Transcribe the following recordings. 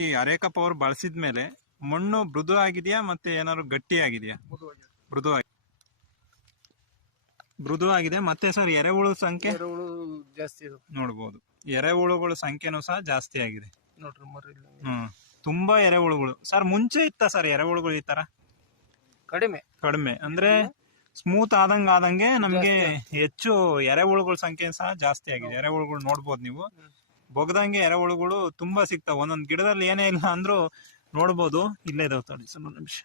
ಈ ಅರೇಕ ಪವರ್ ಬಳಸಿದ ಮೇಲೆ ಮಣ್ಣು ಮೃದು ಆಗಿದೆಯಾ ಮತ್ತೆ ಏನಾದ್ರು ಗಟ್ಟಿ ಆಗಿದೆಯಾ ಮೃದು ಆಗಿ ಮೃದು ಆಗಿದೆ ಮತ್ತೆ ಸರ್ ಎರೆಹುಳು ಸಂಖ್ಯೆ? ಎರೆಹುಳು ಜಾಸ್ತಿ ಇದಾವೆ ನೋಡ್ಬೋದು. ಎರೆಹುಳುಗಳ ಸಂಖ್ಯೆನೂ ಸಹ ಜಾಸ್ತಿ ಆಗಿದೆ. ನೋಡ್ರಿ ಮರಿ ಇಲ್ಲ. ಹ್ಮ್. ತುಂಬಾ ಎರೆಹುಳುಗಳು. ಸರ್ ಮುಂಚೆ ಇತ್ತ ಸರ್ ಎರೆಹುಳುಗಳು ಈ ತರ? ಕಡಿಮೆ. ಕಡಿಮೆ. ಅಂದ್ರೆ ಸ್ಮೂತ್ ಆದಂಗ ಆದಂಗೆ ನಮ್ಗೆ ಹೆಚ್ಚು ಎರೆಹುಳುಗಳ ಸಂಖ್ಯೆ ಸಹ ಜಾಸ್ತಿ ಆಗಿದೆ. ಎರೆಹುಳುಗಳು ನೋಡ್ಬೋದು ನೀವು. ಬೊಗದಂಗೆ ಎರೆಹುಳುಗಳು ತುಂಬಾ ಸಿಗ್ತಾವ. ಒಂದೊಂದು ಗಿಡದಲ್ಲಿ ಏನೇ ಇಲ್ಲ ಅಂದ್ರು ನೋಡ್ಬೋದು. ಇಲ್ಲೇ ಇದಾವ್ ತಡಿ ಸರ್ ಒಂದ್ ನಿಮಿಷ.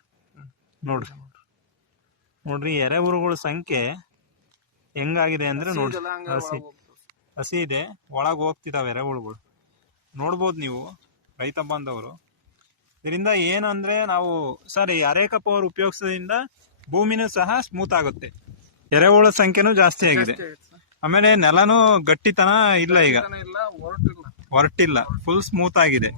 ನೋಡ್ರಿ. ನೋಡ್ರಿ ನೋಡ್ರಿ ಎರೆಹುಳುಗಳ ಸಂಖ್ಯೆ ಹೆಂಗಾಗಿದೆ ಅಂದ್ರೆ ನೋಡ್ರಿ. ಹಸಿ. ಹಸಿ ಇದೆ. ಒಳಗೆ ಹೋಗ್ತಿದಾವೆ ಎರೆಹುಳುಗಳು ನೋಡ್ಬೋದು ನೀವು ರೈತ ಬಾಂಧವರು ಇದರಿಂದ ಏನಂದ್ರೆ ನಾವು ಸರ್ ಈ ಅರೇಕ ಪವರ್ ಉಪಯೋಗಿಸೋದ್ರಿಂದ ಭೂಮಿನೂ ಸಹ ಸ್ಮೂತ್ ಆಗುತ್ತೆ. ಎರೆಹುಳ ಸಂಖ್ಯೆನೂ ಜಾಸ್ತಿ ಆಗಿದೆ. ಆಮೇಲೆ ನೆಲನೂ ಗಟ್ಟಿತನ ಇಲ್ಲ ಈಗ. ಹೊರಟಿಲ್ಲ. ಫುಲ್ ಸ್ಮೂತ್ ಆಗಿದೆ.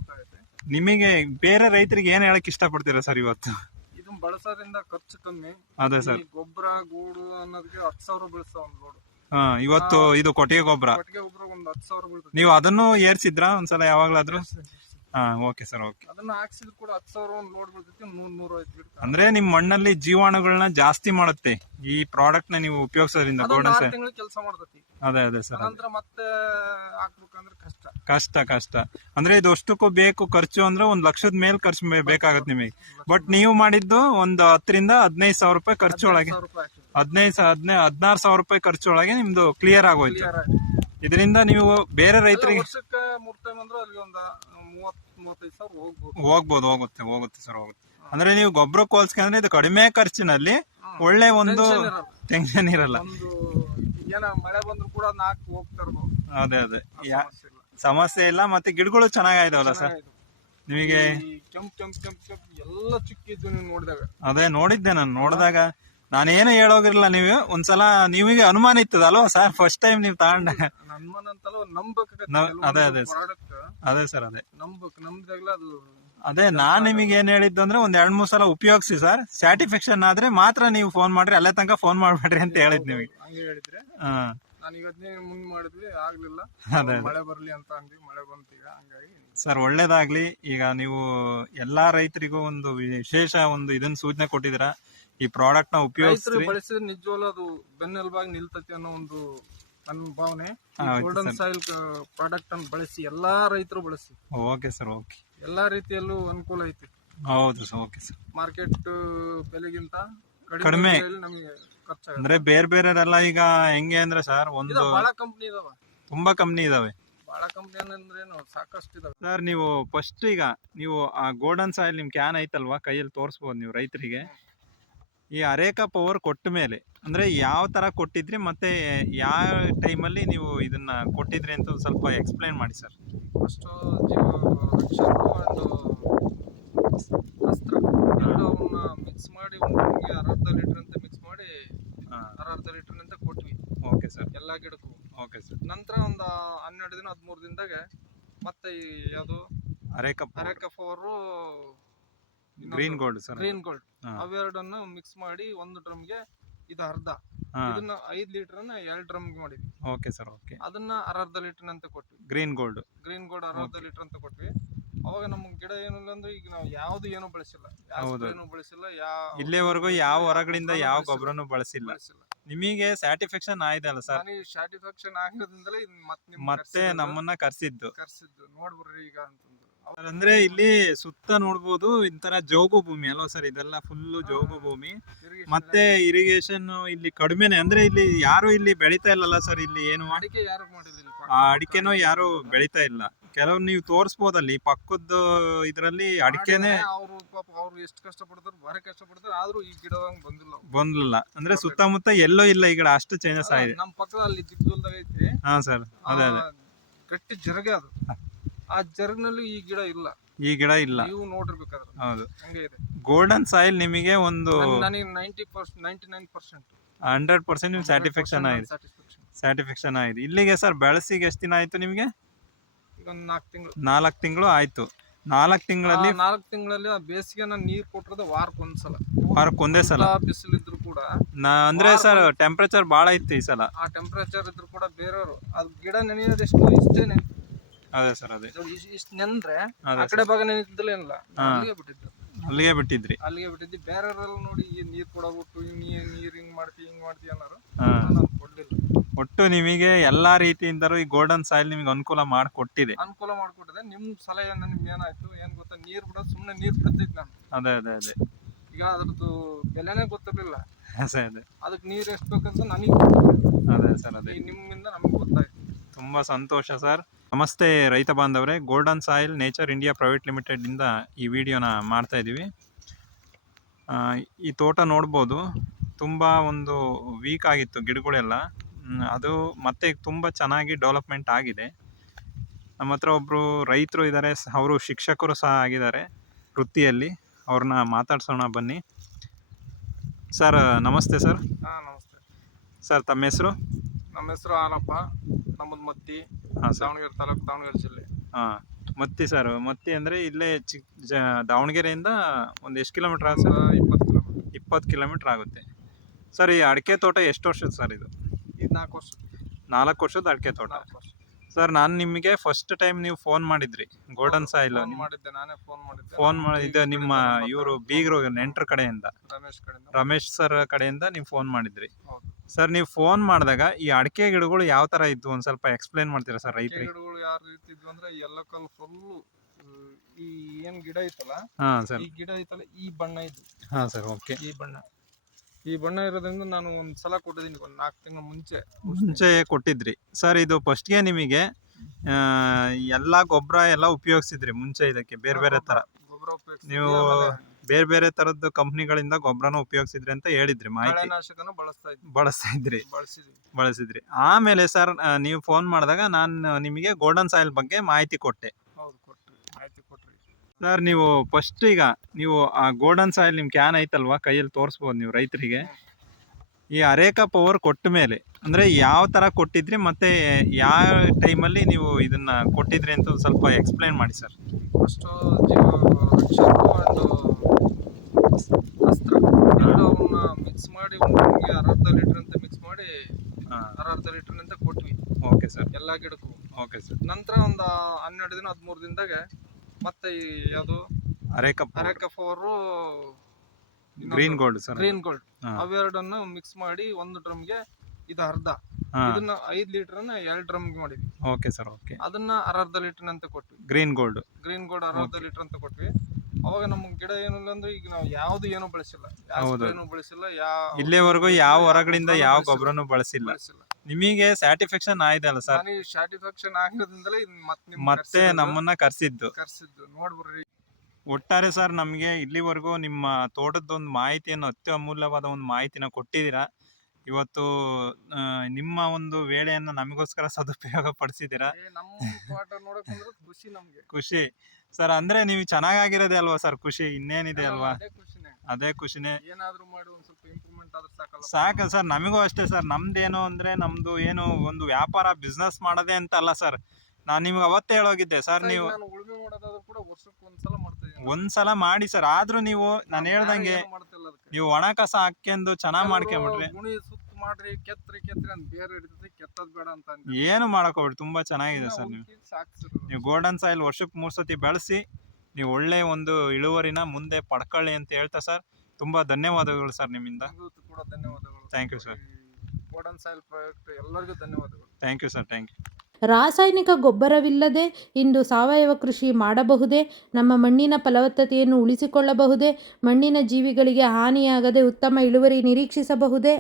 ನಿಮಗೆ ಬೇರೆ ರೈತರಿಗೆ ಏನ್ ಹೇಳಕ್ ಇಷ್ಟಪಡ್ತೀರಾ ಸರ್ ಇವತ್ತು? ಇದನ್ನ ಬಳಸೋದ್ರಿಂದ ಖರ್ಚು ಕಮ್ಮಿ. ಅದೇ ಸರ್. ಗೊಬ್ಬರ ಗೂಡು ಅನ್ನೋದಕ್ಕೆ ಹತ್ತು ಸಾವಿರ ಬೀಳ್ತಾವ ಒಂದು ಲೋಡ್ ಹಾ ಇವತ್ತು ಇದು ಕೊಟ್ಟಿಗೆ ಗೊಬ್ಬರ. ಕೊಟ್ಟಿಗೆ ಗೊಬ್ಬರ ಒಂದ್ ಹತ್ತು ಸಾವಿರ ಬೀಳ್ತದೆ. ನೀವು ಅದನ್ನು ಏರ್ಸಿದ್ರಾ ಒಂದ್ಸಲ ಯಾವಾಗ್ಲಾದ್ರು? ಹಾ ಓಕೆ ಸರ್ ಓಕೆ ಅದನ್ನ ಹಾಕ್ಸಿದ್ರು ಕೂಡ ಹತ್ತು ಸಾವಿರ ಒಂದ್ ಲೋಡ್ ಬೀಳ್ತೈತಿ ನೂರ್ ನೂರ ಐದು ಅಂದ್ರೆ ನಿಮ್ ಮಣ್ಣಲ್ಲಿ ಜೀವಾಣುಗಳನ್ನ ಜಾಸ್ತಿ ಮಾಡುತ್ತೆ ಈ ಪ್ರಾಡಕ್ಟ್ನ ನೀವು ಉಪಯೋಗಿಸೋದ್ರಿಂದ ಅದೊಂದ್ ಗೋಲ್ಡನ್ ಆರು ತಿಂಗಳು ಕೆಲಸ ಮಾಡ್ತೈತಿ. ಅದೇ ಅದೇ ಸರ್ ನಂತರ ಮತ್ತೆ ಹಾಕ್ಬೇಕಂದ್ರೆ ಕಷ್ಟ. ಕಷ್ಟ ಕಷ್ಟ. ಅಂದ್ರೆ ಇದು ಅಷ್ಟಕ್ಕೂ ಬೇಕು ಖರ್ಚು ಅಂದ್ರೆ ಒಂದ್ ಲಕ್ಷದ ಮೇಲೆ ಖರ್ಚು ಬೇ- ಬೇಕಾಗತ್ತೆ ನಿಮಗೆ. ಬಟ್ ನೀವು ಮಾಡಿದ್ದು ಒಂದು ಹತ್ತರಿಂದ ಹದಿನೈದು ಸಾವಿರ ರೂಪಾಯಿ ಖರ್ಚು ಒಳಗೆ. ಸಾವಿರ ರೂಪಾಯಿ ಹದಿನೈದು ಹದಿನೈದು ಹದಿನಾರು ಸಾವಿರ ರೂಪಾಯಿ ಖರ್ಚು ಒಳಗೆ ನಿಮ್ದು ಕ್ಲಿಯರ್ ಆಗೋಯ್ತು. ಕ್ಲಿಯರ್ ಆಗಿ ಇದರಿಂದ ನೀವು ಬೇರೆ ರೈತರಿಗೆ ವರ್ಷಕ್ಕೆ ಟೈಮ್ ಅಂದ್ರೆ ಅಲ್ಲಿ ಒಂದ್ ಮೂವತ್ ಮೂವತ್ತೈದು ಸಾವಿರ ಹೋಗ್ಬೋದು. ಹೋಗ್ಬೋದು ಹೋಗುತ್ತೆ ಹೋಗುತ್ತೆ ಸರ್ ಹೋಗುತ್ತೆ. ಅಂದ್ರೆ ನೀವು ಗೊಬ್ಬರ ಹೋಲ್ಸ್ಕೊಂಡ್ರೆ ಇದು ಕಡಿಮೆ ಖರ್ಚಿನಲ್ಲಿ ಒಳ್ಳೆ ಒಂದು. ಟೆನ್ಷನ್ ಇರಲ್ಲ. ಒಂದು ಏನ ಮಳೆ ಬಂದ್ರು ಕೂಡ ನಾಕ್ ಹೋಗ್ತಾ ಇರ್ಬೋದು. ಅದೇ ಅದೇ. ಸಮಸ್ಯೆ ಇಲ್ಲ. ಮತ್ತೆ ಗಿಡಗಳು ಚೆನ್ನಾಗಾಯ್ತವಲ್ಲ ಸರ್? ನಿಮಗೆ ಕೆಂಪ್ ಕೆಂಪ್ ಕೆಂಪ್ ಕೆಂಪ್ ಎಲ್ಲ ಚಿಕ್ಕಿದ್ದು ನೀವು ನೋಡಿದಾಗ. ಅದೇ ನೋಡಿದ್ದೆ ನಾನು. ನೋಡಿದಾಗ ನಾನೇನು ಹೇಳೋಗಿರಲ್ಲ ನೀವು. ಒಂದ್ಸಲ ನಿಮಗೆ ಅನುಮಾನ ಇತ್ತದ ಅಲ್ವಾ ಸರ್? ಫಸ್ಟ್ ಟೈಮ್ ನೀವು ತಗೊಂಡೆ. ನಾವ್- ಅದೇ, ಅದೇ. ಅದೇ ಸರ್ ಅದೇ. ನಂಬಕ್ ನಂಬಿದಾಗ್ಲ ಅದು ಅದೇ ನಾನ್ ನಿಮಗೆ ಏನ್ ಹೇಳಿದ್ದು ಅಂದ್ರೆ ಒಂದ್ ಎರಡ್ ಮೂರ್ ಸಲ ಉಪಯೋಗಿಸಿ ಸರ್. ಸ್ಯಾಟಿಸ್ಫ್ಯಾಕ್ಷನ್ ಆದ್ರೆ ಮಾತ್ರ ನೀವು ಫೋನ್ ಮಾಡ್ರಿ ಅಲ್ಲೇ ತನಕ ಫೋನ್ ಮಾಡ್ಬೇಡ್ರಿ ಅಂತ ಹೇಳಿದ್ ನಿಮಗೆ. ಹಂಗೆ ಹೇಳಿದ್ರೆ. ಹಾ. ನಾನು ಈಗ ಹದಿನೈದು ಮುಂದ್ ಮಾಡಿದ್ವಿ ಆಗ್ಲಿಲ್ಲ. ಅದೇ. ಮಳೆ ಬರ್ಲಿ ಅಂತ ಅಂದ್ವಿ ಮಳೆ ಬಂತು ಈಗ ಹಂಗಾಗಿ. ಸರ್ ಒಳ್ಳೇದಾಗ್ಲಿ. ಈಗ ನೀವು ಎಲ್ಲಾ ರೈತರಿಗೂ ಒಂದು ವಿಶೇಷ ಒಂದು ಇದನ್ನ ಸೂಚನೆ ಕೊಟ್ಟಿದ್ದೀರಾ. ಈ ಪ್ರಾಡಕ್ಟ್ನ ಉಪಯೋಗಿಸ್ರಿ ಬಳಸಿದ್ರೆ ನಿಜವಾಗ್ಲೂ ಅದು ಬೆನ್ನೆಲುಬಾಗಿ ನಿಲ್ತತಿ ಅನ್ನೋ ಒಂದು ನನ್ನ ಭಾವನೆ ಗೋಲ್ಡನ್ ಸಾಯಿಲ್ ಪ್ರಾಡಕ್ಟ್ ಅನ್ನು ಬಳಸಿ ಎಲ್ಲಾ ರೈತರು ಬಳಸಿ. Okay sir okay. ಎಲ್ಲಾ ರೀತಿಯಲ್ಲೂ ಅನುಕೂಲ ಐತಿ. ಹೌದು ಸರ್ ಓಕೆ ಸರ್. ಮಾರ್ಕೆಟ್ ಬೆಲೆಗಿಂತ ಕಡಿಮೆ. ನಮಗೆ ಅಂದ್ರೆ ಬೇರೆ ಬೇರೆದೆಲ್ಲ ಈಗ ಹೆಂಗೆ ಅಂದ್ರೆ ಸರ್ ಒಂದು ಬಹಳ ಕಂಪ್ನಿ ಇದಾವ. ತುಂಬಾ ಕಂಪ್ನಿ ಇದಾವೆ. ಬಹಳ ಕಂಪ್ನಿ ಅಂದ್ರೆ ಏನು ಸಾಕಷ್ಟು ಇದಾವೆ. ಸರ್ ನೀವು ಫಸ್ಟ್ ಈಗ ನೀವು ಆ ಗೋಲ್ಡನ್ ಸಾಯಿಲ್ ನಿಮ್ ಕ್ಯಾನ್ ಐತಲ್ವಾ? ಕೈಯಲ್ಲಿ ತೋರಿಸ್ಬೋದು ನೀವು ರೈತರಿಗೆ. ಈ ಅರೇಕ ಪವರ್ ಕೊಟ್ಟ ಮೇಲೆ ಅಂದ್ರೆ ಯಾವ ತರ ಕೊಟ್ಟಿದ್ರಿ ಮತ್ತೆ ಯಾವ ಟೈಮಲ್ಲಿ ನೀವು ಇದನ್ನ ಕೊಟ್ಟಿದ್ರಿ ಅಂತ ಒಂದ್ ಸ್ವಲ್ಪ ಎಕ್ಸ್ಪ್ಲೈನ್ ಮಾಡಿ ಸರ್. ಫಸ್ಟು ಜೀವ ರಕ್ಷಕು ಒಂದು ಅಸ್ತ್ರ. ಅವನ್ನ ಮಿಕ್ಸ್ ಮಾಡಿ ಒಂದು ಅರ್ಧ ಲೀಟರ್ ಅಂತ ಮಿಕ್ಸ್ ಮಾಡಿ ಅರ್ಧ ಲೀಟರ್ ಅಂತ ಕೊಟ್ವಿ. Okay sir. ಎಲ್ಲ ಗಿಡಕ್ಕೂ. Okay sir. ನಂತರ ಒಂದು ಹನ್ನೆರಡು ದಿನ ಹದಿಮೂರು ದಿನದಾಗ ಮತ್ತೆ ಈ ಯಾವುದು areca areca for green gold sir green gold ಅವೆರಡನ್ನ mix ಮಾಡಿ ಒಂದು ಡ್ರಮ್ಗೆ ಇದು ಅರ್ಧ. ಇದನ್ನ ಐದ್ ಲೀಟರ್ ಎರಡು ಡ್ರಮ್ ಮಾಡಿದ್ವಿ. ಓಕೆ ಸರ್ ಓಕೆ ಅದನ್ನ ಅರ್ಧ ಲೀಟರ್ ಅಂತ ಕೊಟ್ವಿ. ಗ್ರೀನ್ ಗೋಲ್ಡ್ ಗ್ರೀನ್ ಗೋಲ್ಡ್ ಅರ್ಧ ಲೀಟರ್ ಅಂತ ಕೊಟ್ವಿ. ಅವಾಗ ನಮ್ ಗಿಡ ಏನಿಲ್ಲ ಅಂದ್ರೆ ಈಗ ನಾವು ಯಾವ್ದು ಏನು ಬಳಸಿಲ್ಲ. ಏನು ಬಳಸಿಲ್ಲ ಯಾವ ಇಲ್ಲಿವರೆಗೂ ಯಾವ ಹೊರಗಡೆಯಿಂದ ಯಾವ ಗೊಬ್ಬರನು ಬಳಸಿಲ್ಲ. ನಿಮಗೆ ಸ್ಯಾಟಿಸ್ಫ್ಯಾಕ್ಷನ್ ಆಯ್ತು ಅಲ್ಲ ಸರ್ ಸ್ಯಾಟಿಸ್ಫ್ಯಾಕ್ಷನ್ ಆಗಿರೋದ್ರಿಂದಲೇ ಮತ್ತೆ ನಿಮ್ ಮತ್ತೆ ನಮ್ಮನ್ನ ಕರ್ಸಿದ್ದು. ಕರ್ಸಿದ್ದು. ನೋಡ್ಬರ್ರಿ ಈಗ ಅವಾಗ ಅಂದ್ರೆ ಇಲ್ಲಿ ಸುತ್ತ ನೋಡ್ಬೋದು ಇಂತರ ಜೋಗು ಭೂಮಿ ಅಲ್ವಾ ಸರ್? ಇದೆಲ್ಲ ಫುಲ್ ಜೋಗು ಭೂಮಿ. ಮತ್ತೆ ಇರಿಗೇಷನ್ ಇಲ್ಲಿ ಕಡಿಮೆನೆ ಅಂದ್ರೆ ಇಲ್ಲಿ ಯಾರು ಇಲ್ಲಿ ಬೆಳಿತಾ ಇಲ್ಲಲ್ಲ ಸರ್ ಇಲ್ಲಿ ಏನು? ಅಡಿಕೆ ಯಾರು ಮಾಡಿಲ್ಲ ಆ ಅಡಿಕೆನೂ ಯಾರು ಬೆಳಿತಾ ಇಲ್ಲ. ಕೆಲವ್ ನೀವು ತೋರಿಸ್ಬೋದಲ್ಲಿ ಪಕ್ಕದ ಇದ್ರಲ್ಲಿ ಅಡಿಕೆನೆ ಅವರು ಪಾಪ ಅವ್ರು ಎಷ್ಟು ಕಷ್ಟ ಪಡ್ತಾರ ಭಾರಿ ಕಷ್ಟ ಪಡ್ತಾರ ಆದ್ರೂ ಈ ಗಿಡ ಬಂದಿಲ್ಲ. ಬಂದ್ಲಲ್ಲ ಅಂದ್ರೆ ಸುತ್ತಮುತ್ತ ಎಲ್ಲೋ ಇಲ್ಲ ಈಗ ಅಷ್ಟು ಚೇಂಜಸ್ ಆಗಿದೆ. ದಿಗ್ಗಲ್ದಾಗ ಐತಿ ಹಾ ಸರ್. ಅದೇ ಅದೇ. ಕಟ್ಟಿ ಜರಗ ಅದು. ಆ ಜರ್ನಲ್ಲಿ ಈ ಗಿಡ ಇಲ್ಲ. ಈ ಗಿಡ ಇಲ್ಲ. ನೀವು ನೋಡಿರ್ಬೇಕಾದ್ರೆ ಹೌದು. ಹಂಗೆ ಇದೆ. ಗೋಲ್ಡನ್ ಸಾಯಿಲ್ ನಿಮಗೆ ಒಂದು ನನ್- ನನಗೆ ninety percent ninety nine percent hundred percent ನಿಮ್ಗೆ ಸ್ಯಾಟಿಸ್ಫ್ಯಾಕ್ಷನ್ ಆಗಿದೆ. ಸ್ಯಾಟಿಸ್ಫ್ಯಾಕ್ಷನ್ ಆಯ್ತು ಆಗಿದೆ. ಇಲ್ಲಿಗೆ ಸರ್ ಬೆಳಸಿಗೆ ಎಷ್ಟು ದಿನ ಆಯ್ತು ನಿಮಗೆ? ಈಗ ಒಂದು ನಾಲ್ಕು ತಿಂಗಳು. ನಾಲ್ಕು ತಿಂಗಳು ಆಯ್ತು. ನಾಲ್ಕು ತಿಂಗಳಲ್ಲಿ ನಾಲ್ಕು ತಿಂಗಳಲ್ಲಿ ಆ ಬೇಸಿಗೆ ನಾನು ನೀರ್ ಕೊಟ್ಟಿರೋದು ವಾರಕ್ಕೆ ಒಂದ್ಸಲ ವಾರಕ್ಕೆ ಒಂದೇ ಸಲ. ಬಿಸಿಲು ಬಿಸಿಲಿದ್ರು ಕೂಡ. ನಾ ಅಂದ್ರೆ ಸರ್ ಟೆಂಪರೇಚರ್ ಭಾಳ ಇತ್ತು ಈ ಸಲ. ಆ ಟೆಂಪರೇಚರ್ ಇದ್ರು ಕೂಡ ಬೇರೆಯವರು. ಅದು ಗಿಡ ನೆನೆಯೋದೆಷ್ಟು ಇಷ್ಟೇ ನೆನೆ ಅದೇ ಸರ್ ಅದೇ. ಇಷ್ಟು ನೆಂದ್ರೆ ಆ ಕಡೆ ಭಾಗ ನೆನಿದ್ದಲ್ಲ ಏನಿಲ್ಲ. ಅಲ್ಲಿಗೆ ಬಿಟ್ಟಿದ್ದು. ಅಲ್ಲಿಗೆ ಬಿಟ್ಟಿದ್ರಿ. ಅಲ್ಲಿಗೆ ಬಿಟ್ಟಿದ್ದು. ಬೇರೆಯವರೆಲ್ಲ ನೋಡಿ ಈ ನೀರ್ ಕೊಡೋಗ್ಬಿಟ್ಟು ನೀರ್ ನೀರ್ ಹಿಂಗ್ ಮಾಡ್ತಿ ಹಿಂಗ್ ಮಾಡ್ತಿ ಅನ್ನೋರು. ನಾನು ಕೊಡ್ಲಿಲ್ಲ. ಒಟ್ಟು ನಿಮಗೆ ಎಲ್ಲಾ ರೀತಿಯಿಂದಲೂ ಈ ಗೋಲ್ಡನ್ ಸಾಯಿಲ್ ನಿಮ್ಗೆ ಅನುಕೂಲ ಮಾಡಿಕೊಟ್ಟಿದೆ. ಅನುಕೂಲ ಮಾಡ್ಕೊಟ್ಟಿದೆ. ನಿಮ್ ಸಲಹೆ ನಿಮ್ಗೆ ಏನಾಯ್ತು ಏನ್ ಗೊತ್ತಾ? ನೀರ್ ಬಿಡೋದು ಸುಮ್ನೆ ನೀರ್ ಬಿಡ್ತಿದ್ ನಾನು ಅದೇ ಅದೇ ಅದೇ. ಈಗ ಅದ್ರದ್ದು ಬೆಲೆನೇ ಗೊತ್ತಿರ್ಲಿಲ್ಲ. ಅದೇ ಅದೇ. ಅದಕ್ಕೆ ನೀರ್ ಎಷ್ಟು ಬೇಕಂತ ನನಗೆ. ಅದೇ ಸರ್ ಅದೇ. ನಿಮ್ಮಿಂದ ನಮ್ಗೆ ಗೊತ್ತಾಯ್ತು. ತುಂಬಾ ಸಂತೋಷ ಸರ್. ನಮಸ್ತೆ ರೈತ ಬಾಂಧವರೇ. Golden Soil Nature India Private ಲಿಮಿಟೆಡಿಂದ ಈ ವಿಡಿಯೋನ ಮಾಡ್ತಾ ಇದ್ದೀವಿ ಆ, ಈ ತೋಟ ನೋಡ್ಬೋದು. ತುಂಬ ಒಂದು ವೀಕ್ ಆಗಿತ್ತು ಗಿಡಗಳೆಲ್ಲ. ಅದು ಮತ್ತೆ ತುಂಬ ಚೆನ್ನಾಗಿ ಡೆವಲಪ್ಮೆಂಟ್ ಆಗಿದೆ. ನಮ್ಮ ಹತ್ರ ಒಬ್ಬರು ರೈತರು ಇದ್ದಾರೆ ಅವರು ಶಿಕ್ಷಕರು ಸಹ ಆಗಿದ್ದಾರೆ ವೃತ್ತಿಯಲ್ಲಿ. ಅವ್ರನ್ನ ಮಾತಾಡ್ಸೋಣ ಬನ್ನಿ. ಸರ್ ನಮಸ್ತೆ ಸರ್ ಹಾಂ ನಮಸ್ತೆ. ಸರ್ ತಮ್ಮ ಹೆಸರು? ನಮ್ಮ ಹೆಸರು ಆನಪ್ಪ ನಮ್ಮದು ಮತ್ತಿ ಹಾಂ ಸರ್. ದಾವಣಗೆರೆ ತಾಲೂಕು ದಾವಣಗೆರೆ ಜಿಲ್ಲೆ. ಹಾಂ ಮತ್ತಿ ಸರ್ ಮತ್ತಿ ಅಂದರೆ ಇಲ್ಲೇ ಚಿಕ್ಕ ಜ ದಾವಣಗೆರೆಯಿಂದ ಒಂದು ಎಷ್ಟು ಕಿಲೋಮೀಟ್ರ್ ಆಗುತ್ತೆ ಸರ್ ಇಪ್ಪತ್ತು ಕಿಲೋಮೀಟರ್. ಇಪ್ಪತ್ತು ಕಿಲೋಮೀಟ್ರ್ ಆಗುತ್ತೆ. ಸರ್ ಈ ಅಡಿಕೆ ತೋಟ ಎಷ್ಟು ವರ್ಷದ ಸರ್ ಇದು? ಇದು ನಾಲ್ಕು ವರ್ಷ ನಾಲ್ಕು ವರ್ಷದ ಅಡಿಕೆ ತೋಟ. ನಾಲ್ಕು ವರ್ಷ ಸರ್ ನಾನು ನಿಮಗೆ ಫಸ್ಟ್ ಟೈಮ್ ನೀವು ಫೋನ್ ಮಾಡಿದ್ರಿ ಗೋಲ್ಡನ್ ಸಾಯಿಲ್ ಫೋನ್ ಮಾಡಿದ್ದೆ ನಾನೇ ಫೋನ್ ಮಾಡಿದ್ದೆ. ಫೋನ್ ಮಾಡಿ ಇದು ನಿಮ್ಮ ಇವರು ಬೀಗರು ನೆಂಟ್ರ ಕಡೆಯಿಂದ. ರಮೇಶ್ ಕಡೆಯಿಂದ. ರಮೇಶ್ ಸರ್ ಕಡೆಯಿಂದ ನೀವು ಫೋನ್ ಮಾಡಿದ್ರಿ. ಹೌದು. ಸರ್ ನೀವು ಫೋನ್ ಮಾಡಿದಾಗ ಈ ಅಡಿಕೆ ಗಿಡಗಳು ಯಾವ ತರ ಇದ್ವು? ಒಂದ್ ಸ್ವಲ್ಪ ಎಕ್ಸ್ಪ್ಲೇನ್ ಮಾಡ್ತೀರಾ ಸರ್ ರೈತರು ರೈತರಿಗೆ? ಗಿಡಗಳು ಯಾವ ರೀತಿ ಇದ್ವು ಅಂದ್ರೆ ಎಲ್ಲ ಕಲ್ ಫುಲ್ಲು ಈ ಏನ್ ಗಿಡ ಐತಲ್ಲ ಹಾಂ ಸರ್. ಈ ಗಿಡ ಐತಲ್ಲ ಈ ಬಣ್ಣ ಇದ್ದು ಹಾಂ ಸರ್ ಓಕೆ. ಈ ಬಣ್ಣ. ಈ ಬಣ್ಣ ಇರೋದ್ರಿಂದ ನಾನು ಒಂದ್ ಸಲ ಕೊಟ್ಟಿದ್ದೀನಿ ಒಂದು ನಾಲ್ಕು ತಿಂಗಳ ಮುಂಚೆ ಮುಂಚೆ ಕೊಟ್ಟಿದ್ರಿ. ಸರ್ ಇದು ಫಸ್ಟ್ಗೆ ನಿಮಗೆ ಎಲ್ಲಾ ಎಲ್ಲ ಗೊಬ್ಬರ ಎಲ್ಲ ಉಪಯೋಗಿಸಿದ್ರಿ ಮುಂಚೆ ಇದಕ್ಕೆ ಬೇರೆ ಬೇರೆ ತರ. ಗೊಬ್ಬರ ಉಪಯೋಗಿಸಿ ನೀವು ಬೇರೆ ಬೇರೆ ತರದ್ದು ಕಂಪ್ನಿಗಳಿಂದ ಗೊಬ್ಬರನ ಉಪಯೋಗಿಸಿದ್ರಿ ಅಂತ ಹೇಳಿದ್ರಿ ಮಾಹಿತಿ. ಕಳೆನಾಶಕನ ಬಳಸ್ತಾ ಇದ್ವಿ. ಬಳಸ್ತಾ ಇದ್ರಿ. ಬಳಸಿದ್ವಿ. ಬಳಸಿದ್ರಿ. ಆಮೇಲೆ ಸರ್ ನೀವು ಫೋನ್ ಮಾಡಿದಾಗ ನಾನು ನಿಮಗೆ ಗೋಲ್ಡನ್ ಸಾಯಿಲ್ ಬಗ್ಗೆ ಮಾಹಿತಿ ಕೊಟ್ಟೆ. ಹೌದು ಕೊಟ್ರಿ. ಮಾಹಿತಿ ಕೊಟ್ರಿ. ಸರ್ ನೀವು ಫಸ್ಟ್ ಈಗ ನೀವು ಆ ಗೋಲ್ಡನ್ ಸಾಯಿಲ್ ನಿಮ್ಮ ಕ್ಯಾನ್ ಐತಲ್ವಾ? ಕೈಯಲ್ಲಿ ತೋರಿಸ್ಬೋದು ನೀವು ರೈತರಿಗೆ. ಈ ಅರೇಕ ಪವರ್ ಕೊಟ್ಟ ಮೇಲೆ ಅಂದ್ರೆ ಯಾವ ತರ ಕೊಟ್ಟಿದ್ರಿ ಮತ್ತೆ ಯಾವ ಟೈಮಲ್ಲಿ ನೀವು ಇದನ್ನ ಕೊಟ್ಟಿದ್ರಿ ಅಂತ ಒಂದ್ ಸ್ವಲ್ಪ ಎಕ್ಸ್ಪ್ಲೈನ್ ಮಾಡಿ ಸರ್. ಫಸ್ಟು ಜೀವ ಒಂದು ಅಸ್ತ್ರ ಎರಡವನ್ನ ಮಿಕ್ಸ್ ಮಾಡಿ ಒಂದು ನಮ್ಗೆ ಅರ್ಧ ಲೀಟರ್ ಅಂತ ಮಿಕ್ಸ್ ಮಾಡಿ ಅರ್ಧ ಲೀಟರ್ ಅಂತ ಕೊಟ್ವಿ ಓಕೆ ಸರ್ ಎಲ್ಲಾ ಗಿಡಕ್ಕೂ. ಓಕೆ ಸರ್ ನಂತರ ಒಂದು ಹನ್ನೆರಡು ದಿನ ಹದಿಮೂರು ದಿನದಾಗ ಮತ್ತೆ ಈ ಯಾವುದು? Areca areca for green gold sir green gold. ಅವೆರಡನ್ನು mix ಮಾಡಿ ಒಂದು ಡ್ರಮ್ಗೆ ಇದು ಅರ್ಧ. ಇದನ್ನ ಐದು ಲೀಟರ್ ಎರಡು ಡ್ರಮ್ಗೆ ಮಾಡಿದ್ವಿ. ಓಕೆ ಸರ್ ಓಕೆ ಅದನ್ನ ಅರ್ಧ ಲೀಟರ್ ಅಂತ ಕೊಟ್ವಿ. ಗ್ರೀನ್ ಗೋಲ್ಡ್ ಗ್ರೀನ್ ಗೋಲ್ಡ್ ಅರ್ಧ ಲೀಟರ್ ಅಂತ ಕೊಟ್ವಿ. ಅವಾಗ ನಮ್ ಗಿಡ ಏನಿಲ್ಲ ಅಂದ್ರೆ ಈಗ ನಾವು ಯಾವ್ದು ಏನು ಬಳಸಿಲ್ಲ. ಹೌದು. ಸ್ಪ್ರೇನು ಬಳಸಿಲ್ಲ ಯಾವ ಇಲ್ಲಿವರೆಗೂ ಯಾವ ಹೊರಗಡೆಯಿಂದ ಯಾವ ಗೊಬ್ಬರನು ಬಳಸಿಲ್ಲ. ಬಳಸಿಲ್ಲ. ನಿಮಗೆ ಸ್ಯಾಟಿಸ್ಫ್ಯಾಕ್ಷನ್ ಆಯ್ತು ಅಲ್ಲ ಸರ್? ನನಗೆ ಸ್ಯಾಟಿಸ್ಫ್ಯಾಕ್ಷನ್ ಆಗಿರೋದ್ರಿಂದಲೇ ಇದ್ ಮತ್ ನಿಮ್ ಮತ್ತೆ ನಮ್ಮನ್ನ ಕರ್ಸಿದ್ದು. ಕರ್ಸಿದ್ದು. ನೋಡ್ಬರ್ರಿ ಒಟ್ಟಾರೆ ಸರ್ ನಮಗೆ ಇಲ್ಲಿವರೆಗೂ ನಿಮ್ಮ ತೋಟದೊಂದು ಮಾಹಿತಿಯನ್ನು ಅತ್ಯ ಅಮೂಲ್ಯವಾದ ಒಂದು ಮಾಹಿತಿನ ಕೊಟ್ಟಿದ್ದೀರಾ? ಇವತ್ತು ಆ, ನಿಮ್ಮ ಒಂದು ವೇಳೆಯನ್ನು ನಮಗೋಸ್ಕರ ಸದುಪಯೋಗ ಪಡಿಸಿದ್ದೀರಾ? ಏ, ನಮ್ ತೋಟ ನೋಡಕ್ ಬಂದ್ರೆ ಖುಷಿ ನಮ್ಗೆ. ಖುಷಿ. ಸರ್ ಅಂದ್ರೆ ನೀವು ಚೆನ್ನಾಗಿರೋದೇ ಅಲ್ವಾ ಸರ್ ಖುಷಿ? ಇನ್ನೇನಿದೆ ಅಲ್ವಾ? ಅದೇ ಖುಷಿನೇ. ಅದೇ ಖುಷಿನೇ. ಏನಾದ್ರೂ ಮಾಡಿ ಒಂದ್ ಸ್ವಲ್ಪ ಇಂಪ್ರೂವ್ಮೆಂಟ್ ಆದ್ರೆ ಸಾಕಲ್ಲ ಸಾಕು ಸರ್ ನಮಗೂ ಅಷ್ಟೇ ಸರ್ ನಮ್ದೇನು ಅಂದ್ರೆ ನಮ್ದು ಏನು ಒಂದು ವ್ಯಾಪಾರ ಬಿಸ್ನೆಸ್ ಮಾಡೋದೇ ಅಂತ ಅಲ್ಲ ಸರ್. ನಾನು ನಿಮ್ಗೆ ಅವತ್ತೇ ಹೇಳೋಗಿದ್ದೆ ಸರ್ ಈಗ ನೀವು ನಾನು ಉಳುಮೆ ಮಾಡೋದಾದ್ರೂ ಕೂಡ ವರ್ಷಕ್ಕೆ ಒಂದ್ಸಲ ಮಾಡ್ತಾ ಇದೀನಿ. ಒಂದ್ಸಲ ಮಾಡಿ ಸರ್ ಆದ್ರೂ ನೀವು ನಾನು ಹೇಳ್ದಂಗೆ ಮಾಡ್ತಿಲ್ಲ ಅದಕ್ಕೆ. ನೀವು ಒಣ ಕಸ ಹಾಕ್ಯಂದು ಚೆನ್ನಾಗಿ ಮಾಡ್ಕೊಂಬಿಟ್ರಿ. ಗುಣಿ ಸುತ್ತ ಮಾಡ್ರಿ ಕೆತ್ತರಿ ಕೆತ್ರಿ ಅಂತ ಬೇರೆ ಹಿಡಿತೈತಿ ಕೆತ್ತದ್ ಬೇಡ ಅಂತ ಅಂದ್ವಿ. ಏನು ಮಾಡಕೋಬಿಡಿ ತುಂಬಾ ಚೆನ್ನಾಗಿದೆ ಸರ್ ನೀವು. ಉಳ್ಕಿದ್ ಸಾಕ್ sir. ನೀವು ಗೋಲ್ಡನ್ ಸಾಯಿಲ್ ವರ್ಷಕ್ಕೆ ಮೂರು ಸತಿ ಬೆಳೆಸಿ ನೀವು ಒಳ್ಳೆ ಒಂದು ಇಳುವರಿನ ಮುಂದೆ ಪಡ್ಕೊಳ್ಳಿ ಅಂತ ಹೇಳ್ತಾ ಸರ್ ತುಂಬಾ ಧನ್ಯವಾದಗಳು ಸರ್ ನಿಮ್ಮಿಂದ. ನಿಮ್ಗೂ ಕೂಡ ಧನ್ಯವಾದಗಳು. Thank you sir Golden Soil project ಎಲ್ಲರಿಗೂ ಧನ್ಯವಾದಗಳು. Thank you sir thank you ರಾಸಾಯನಿಕ ಗೊಬ್ಬರವಿಲ್ಲದೆ ಇಂದು ಸಾವಯವ ಕೃಷಿ ಮಾಡಬಹುದೇ? ನಮ್ಮ ಮಣ್ಣಿನ ಫಲವತ್ತತೆಯನ್ನು ಉಳಿಸಿಕೊಳ್ಳಬಹುದೇ? ಮಣ್ಣಿನ ಜೀವಿಗಳಿಗೆ ಹಾನಿಯಾಗದೆ ಉತ್ತಮ ಇಳುವರಿ ನಿರೀಕ್ಷಿಸಬಹುದೇ?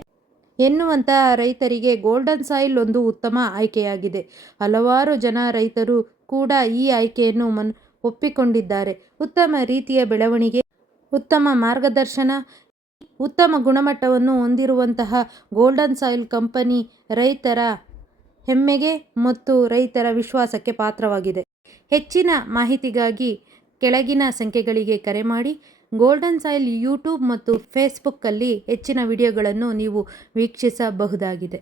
ಎನ್ನುವಂಥ ರೈತರಿಗೆ ಗೋಲ್ಡನ್ ಸಾಯಿಲ್ ಒಂದು ಉತ್ತಮ ಆಯ್ಕೆಯಾಗಿದೆ. ಹಲವಾರು ಜನ ರೈತರು ಕೂಡ ಈ ಆಯ್ಕೆಯನ್ನು ಮನ್, ಒಪ್ಪಿಕೊಂಡಿದ್ದಾರೆ. ಉತ್ತಮ ರೀತಿಯ ಬೆಳವಣಿಗೆ, ಉತ್ತಮ ಮಾರ್ಗದರ್ಶನ, ಉತ್ತಮ ಗುಣಮಟ್ಟವನ್ನು ಹೊಂದಿರುವಂತಹ ಗೋಲ್ಡನ್ ಸಾಯಿಲ್ ಕಂಪನಿ ರೈತರ ಹೆಮ್ಮೆಗೆ ಮತ್ತು ರೈತರ ವಿಶ್ವಾಸಕ್ಕೆ ಪಾತ್ರವಾಗಿದೆ. ಹೆಚ್ಚಿನ ಮಾಹಿತಿಗಾಗಿ ಕೆಳಗಿನ ಸಂಖ್ಯೆಗಳಿಗೆ ಕರೆ ಮಾಡಿ. ಗೋಲ್ಡನ್ ಸಾಯಿಲ್ ಯೂಟ್ಯೂಬ್ ಮತ್ತು ಫೇಸ್ಬುಕ್ಕಲ್ಲಿ ಹೆಚ್ಚಿನ ವಿಡಿಯೋಗಳನ್ನು ನೀವು ವೀಕ್ಷಿಸಬಹುದಾಗಿದೆ.